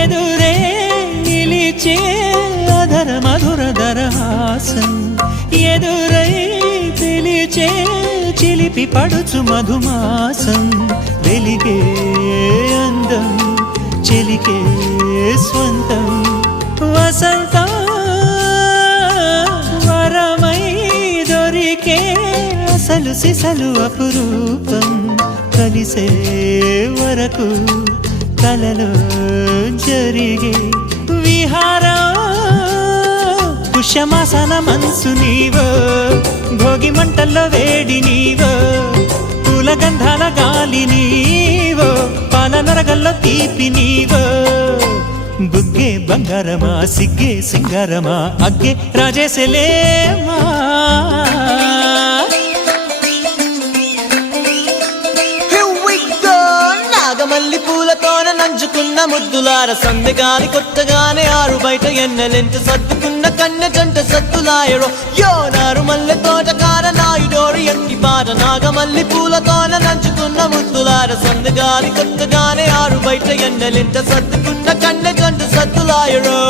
ఎదురే నిలిచే అధర మధుర దరహాసం ఎదురై పిలిచే చిలిపి పడుచు మధుమాసం వెలిగే అందం చెలికే స్వంతం వసంతం వరమై దొరికే అసలు సిసలు అపురూపం కలిసే వరకు కలలో జరిగే విహారం పుష్యమాసన మనసు నీవో భోగి మంటల్లో వేడి నీవో పూల గంధాల గాలి నీవో పాల నరగల్లో తీపి నీవో బుగ్గే బంగారమా సిగ్గే సింగారమా అగ్గే రాజేసలేమా మల్లి పూలతోన నంచుకున్న ముద్దులార సందెగాని కొత్తగానే ఆరు బయట ఎన్నెలెంట సర్దుకున్న కన్నె జంట సత్తులాయరో యోనారు మల్లె తోటకార నాయుడోరు ఎట్టి పాట నాగమల్లి పూలతోన నంచుకున్న ముద్దులార సందెగాని కొత్తగానే ఆరు బయట ఎన్నెలెంట సర్దుకున్న కన్నె జంట సత్తులాయరో